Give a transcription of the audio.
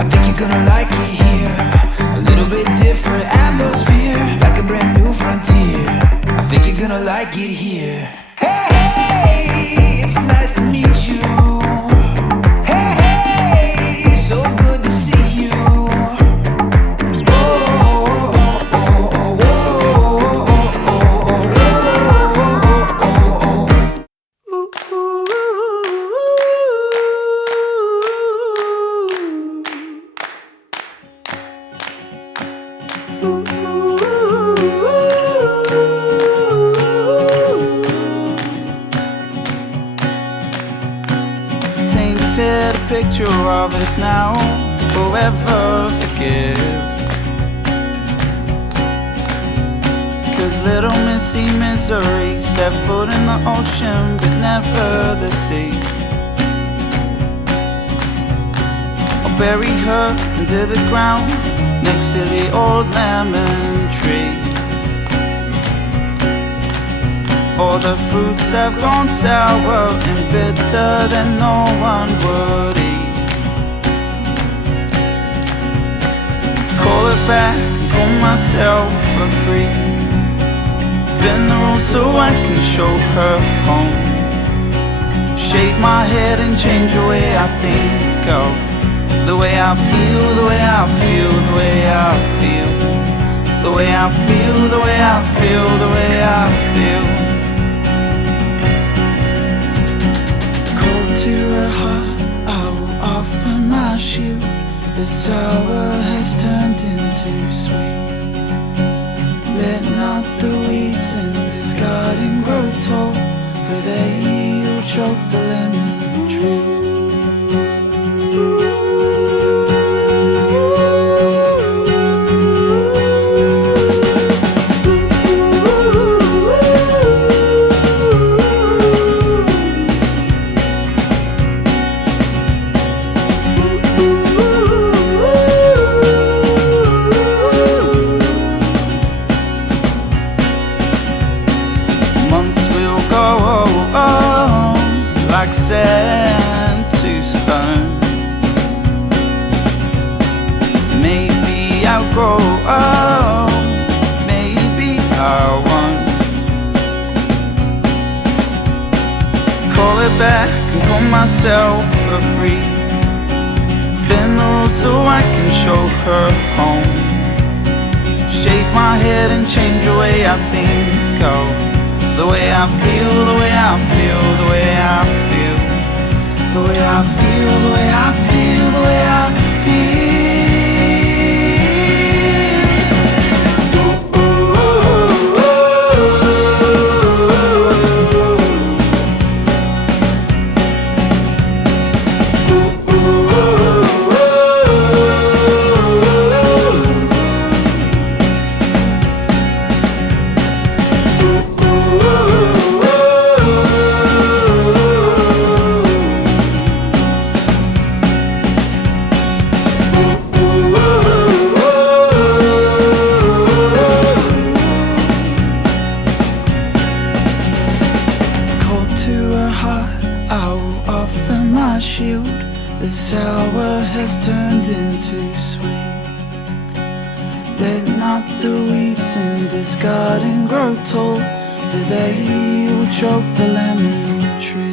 I think you're gonna like it here. A little bit different atmosphere, like a brand new frontier. I think you're gonna like it here. Hey, hey, it's nice to meet you. Hey, hey, so good to see you. Oh, oh, oh, oh, oh, oh, oh, Tainted a picture of us now, forever forgive. 'Cause little Missy Misery set foot in the ocean but never the sea. I'll bury her into the ground next to the old lemon tree. For the fruits have gone sour and bitter that no one would eat. Call it back and call myself for free. Bend the rules so I can show her home. Shave my head and change the way I think of the way I feel, the way I feel, the way I feel, the way I feel, the way I feel, the way I feel. Cold to her heart, I will offer my shield. The sour has turned into sweet. Let not the weeds in this garden grow tall, for they will choke the lemon tree. Months will go like sand to stone. Maybe I'll grow maybe I won't. Call it back and call myself for free. Bend the rules so I can show her home. Shave my head and change the way I think of the way I feel, the way I feel, the way I feel, the way I feel, the way I feel, the way I feel. I will offer my shield. The sour has turned into sweet. Let not the weeds in this garden grow tall, for they will choke the lemon tree.